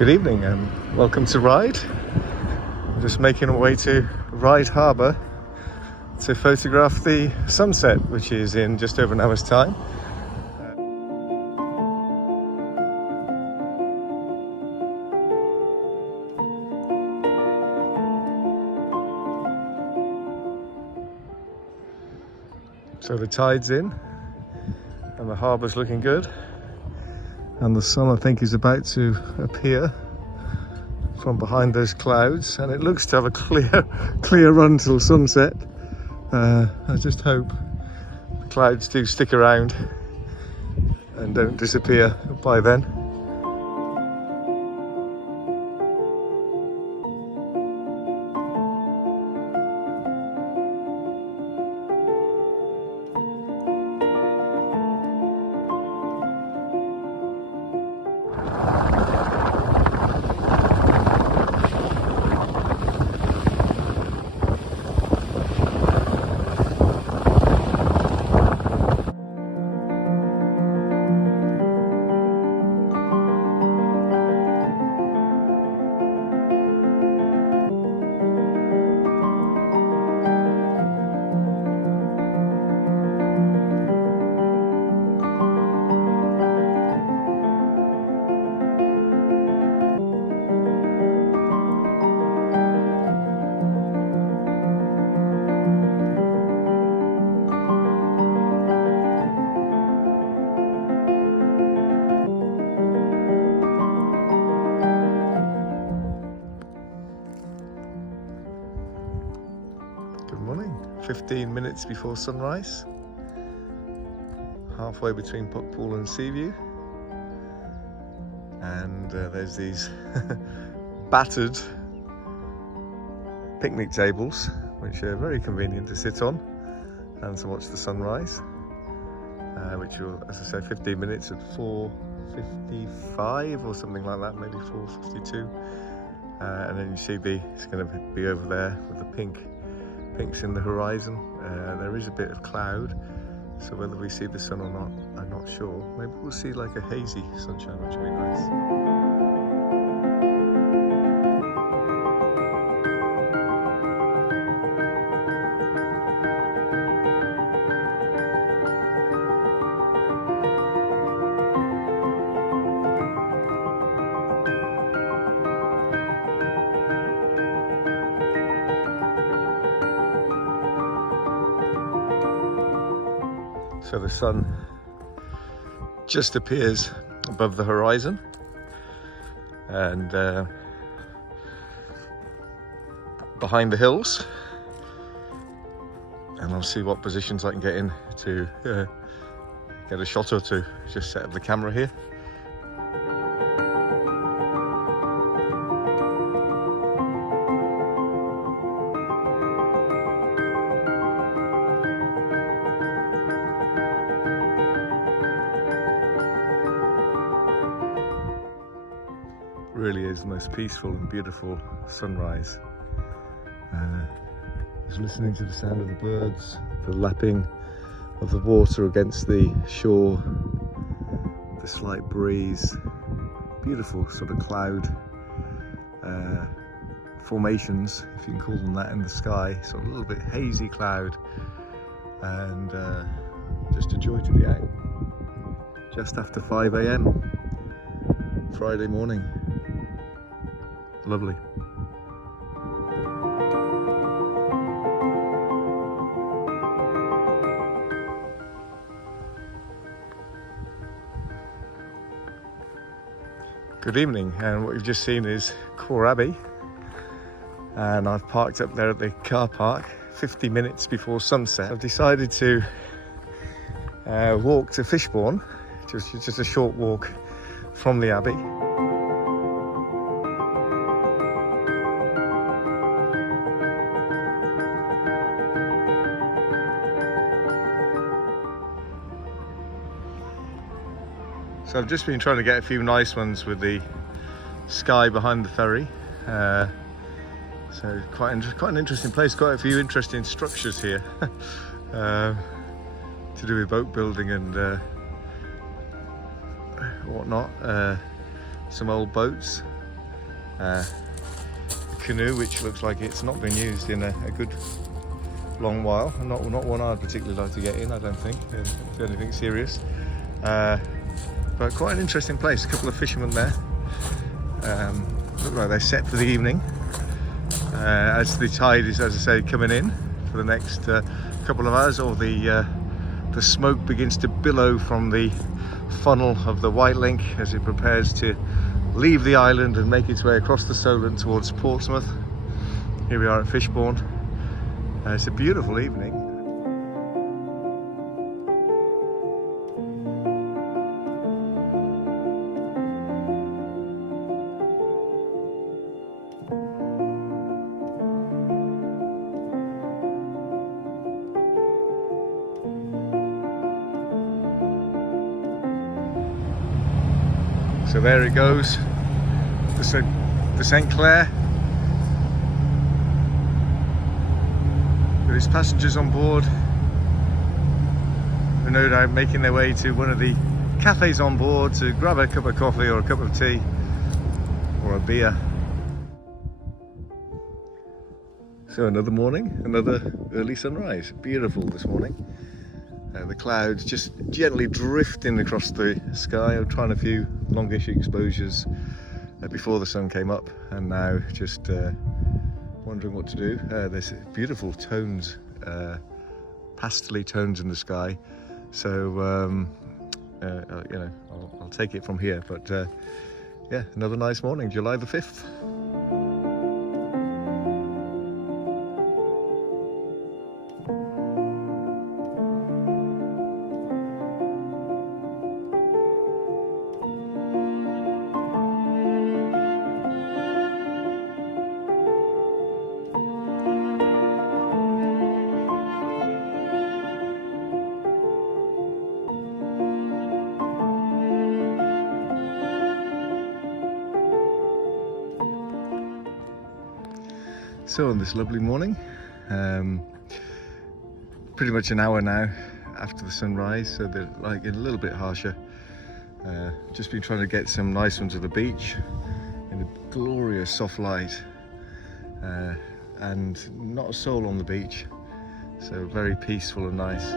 Good evening and welcome to Ryde. I'm just making our way to Ryde Harbour to photograph the sunset, which is in just over an hour's time. So the tide's in and the harbour's looking good, and the sun I think is about to appear from behind those clouds, and it looks to have a clear run till sunset. I just hope the clouds do stick around and don't disappear by then. Good morning. 15 minutes before sunrise, halfway between Puckpool and Seaview, and there's these battered picnic tables which are very convenient to sit on and to watch the sunrise, which will, as I say, 15 minutes at 4:55 or something like that, maybe 4:52, and then you see it's going to be over there with the pinks in the horizon. There is a bit of cloud, so whether we see the sun or not, I'm not sure. Maybe we'll see like a hazy sunshine, which will be nice. So the sun just appears above the horizon, and behind the hills, and I'll see what positions I can get in to get a shot or two. Just set up the camera here. Really is the most peaceful and beautiful sunrise. Just listening to the sound of the birds, the lapping of the water against the shore, the slight breeze, beautiful sort of cloud formations, if you can call them that, in the sky, sort of a little bit hazy cloud, and just a joy to be out just after 5 a.m. Friday morning. Lovely. Good evening, and what you've just seen is Core Abbey, and I've parked up there at the car park 50 minutes before sunset. I've decided to walk to Fishbourne, just a short walk from the Abbey. So I've just been trying to get a few nice ones with the sky behind the ferry. So quite an interesting place, quite a few interesting structures here to do with boat building and whatnot. Some old boats canoe, which looks like it's not been used in a good long while, and not one I'd particularly like to get in, I don't think, if anything serious. But quite an interesting place. A couple of fishermen there. Look like they're set for the evening. As the tide is, as I say, coming in for the next couple of hours, or the smoke begins to billow from the funnel of the Wight link as it prepares to leave the island and make its way across the Solent towards Portsmouth. Here we are at Fishbourne. It's a beautiful evening. So there it goes, the St. Clair, with its passengers on board, who are no doubt making their way to one of the cafes on board to grab a cup of coffee or a cup of tea or a beer. So another morning, another early sunrise. Beautiful this morning. The clouds just gently drifting across the sky. I'm trying a few longish exposures before the sun came up, and now just wondering what to do. There's beautiful tones, pastely tones in the sky, so you know, I'll take it from here. But yeah, another nice morning, July the 5th. So on this lovely morning, pretty much an hour now after the sunrise, so they're like a little bit harsher. Just been trying to get some nice ones at the beach in a glorious soft light, and not a soul on the beach, so very peaceful and nice.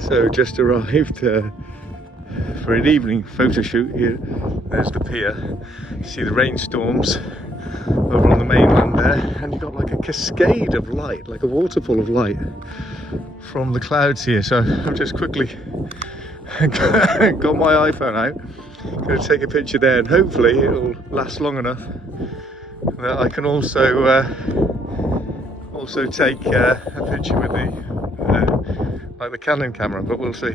So just arrived for an evening photo shoot here. There's the pier. You see the rainstorms over on the mainland there, and you've got like a cascade of light, like a waterfall of light from the clouds here. So I've just quickly got my iPhone out, going to take a picture there, and hopefully it'll last long enough that I can also take a picture with the Canon camera, but we'll see.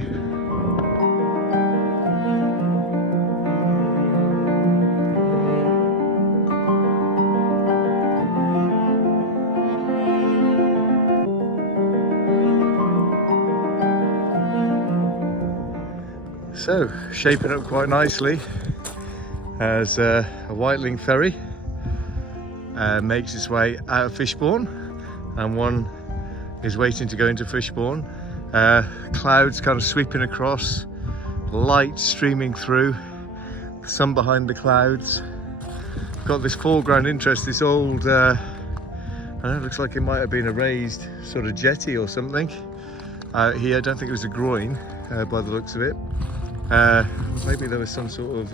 So, shaping up quite nicely as a Whiteling ferry makes its way out of Fishbourne, and one is waiting to go into Fishbourne. Clouds kind of sweeping across, light streaming through, the sun behind the clouds. Got this foreground interest, this old, I don't know, it looks like it might have been a raised sort of jetty or something. Here, I don't think it was a groin by the looks of it. Maybe there was some sort of,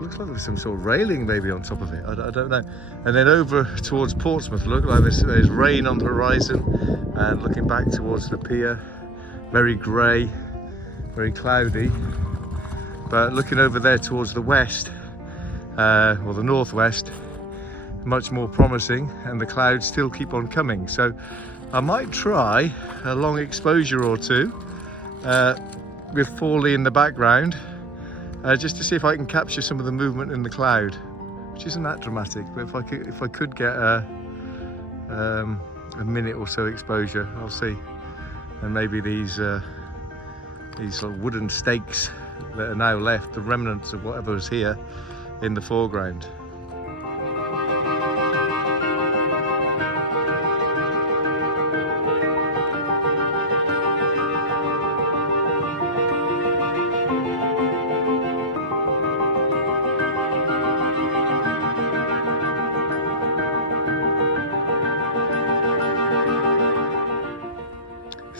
looks like there was some sort of railing maybe on top of it, I don't know. And then over towards Portsmouth, look like there's rain on the horizon, and looking back towards the pier, very grey, very cloudy. But looking over there towards the west, or the northwest, much more promising, and the clouds still keep on coming. So I might try a long exposure or two with Fawley in the background, just to see if I can capture some of the movement in the cloud, which isn't that dramatic. But if I could get a minute or so exposure, I'll see. And maybe these sort of wooden stakes that are now left, the remnants of whatever was here, in the foreground.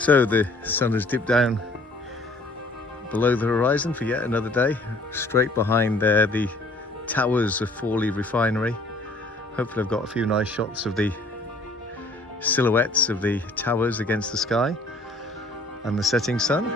So the sun has dipped down below the horizon for yet another day. Straight behind there, the towers of Fawley Refinery. Hopefully I've got a few nice shots of the silhouettes of the towers against the sky and the setting sun.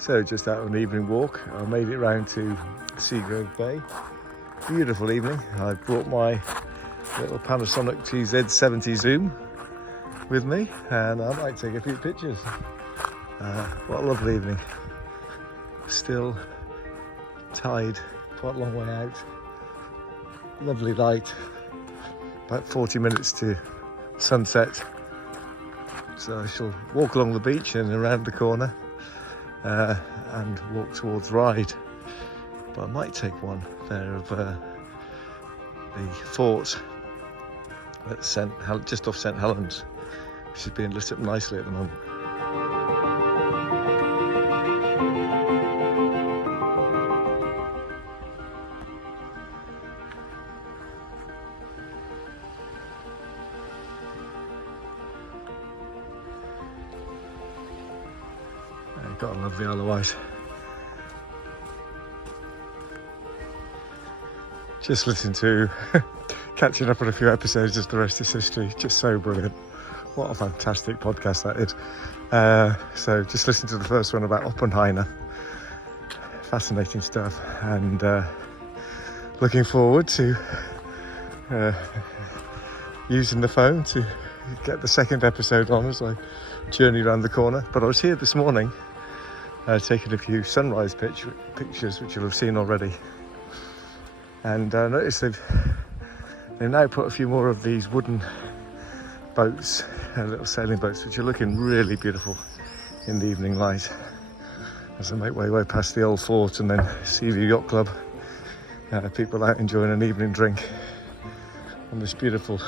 So just out on an evening walk, I made it round to Seagrove Bay. Beautiful evening. I brought my little Panasonic TZ70 zoom with me and I might take a few pictures. What a lovely evening. Still tide quite a long way out. Lovely light. About 40 minutes to sunset. So I shall walk along the beach and around the corner. And walk towards Ryde, but I might take one there of the fort at just off St Helens, which is being lit up nicely at the moment. Gotta love the Isle of Wight. Just listening to, catching up on a few episodes of The Rest is History. Just so brilliant. What a fantastic podcast that is. So just listened to the first one about Oppenheimer. Fascinating stuff. And looking forward to using the phone to get the second episode on as I journey around the corner. But I was here this morning taking a few sunrise pictures, which you'll have seen already. And I noticed they've now put a few more of these wooden boats, little sailing boats, which are looking really beautiful in the evening light. As I make my way past the old fort and then Seaview Yacht Club, people out enjoying an evening drink on this beautiful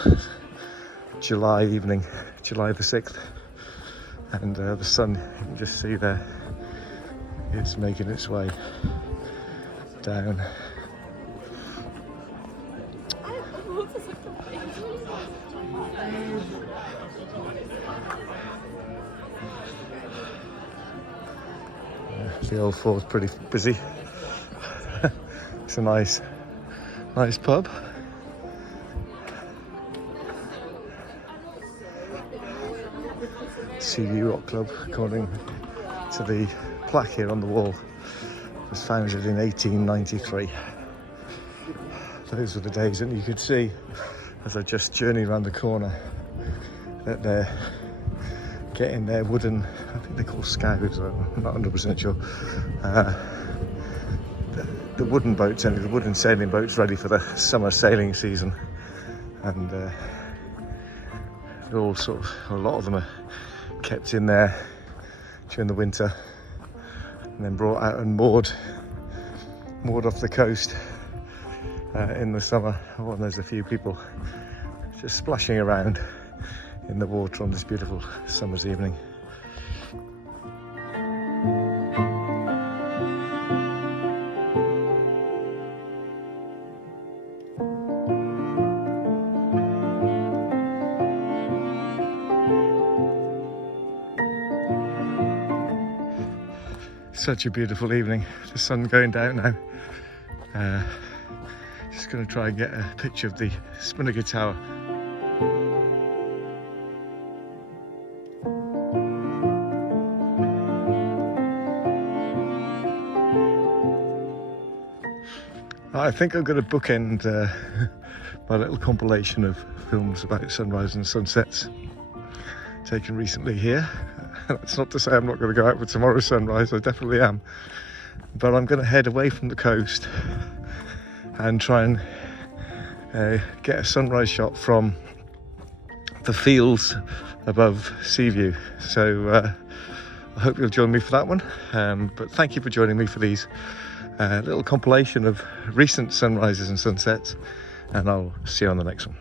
July evening, July the 6th. And the sun, you can just see there, it's making its way down. The old fort's pretty busy. It's a nice pub. Seaview Yacht Club, according to the plaque here on the wall, was founded in 1893. Those were the days, and you could see as I just journeyed around the corner that they're getting their wooden, I think they're called scows, I'm not 100% sure, the wooden boats, the wooden sailing boats ready for the summer sailing season. And they're all a lot of them are kept in there during the winter and then brought out and moored off the coast in the summer. Oh, and there's a few people just splashing around in the water on this beautiful summer's evening. Such a beautiful evening. The sun going down now. Just going to try and get a picture of the Spinnaker Tower. I think I'm going to bookend my little compilation of films about sunrise and sunsets taken recently here That's not to say I'm not going to go out for tomorrow's sunrise, I definitely am. But I'm going to head away from the coast and try and get a sunrise shot from the fields above Seaview. So I hope you'll join me for that one. But thank you for joining me for these little compilation of recent sunrises and sunsets, and I'll see you on the next one.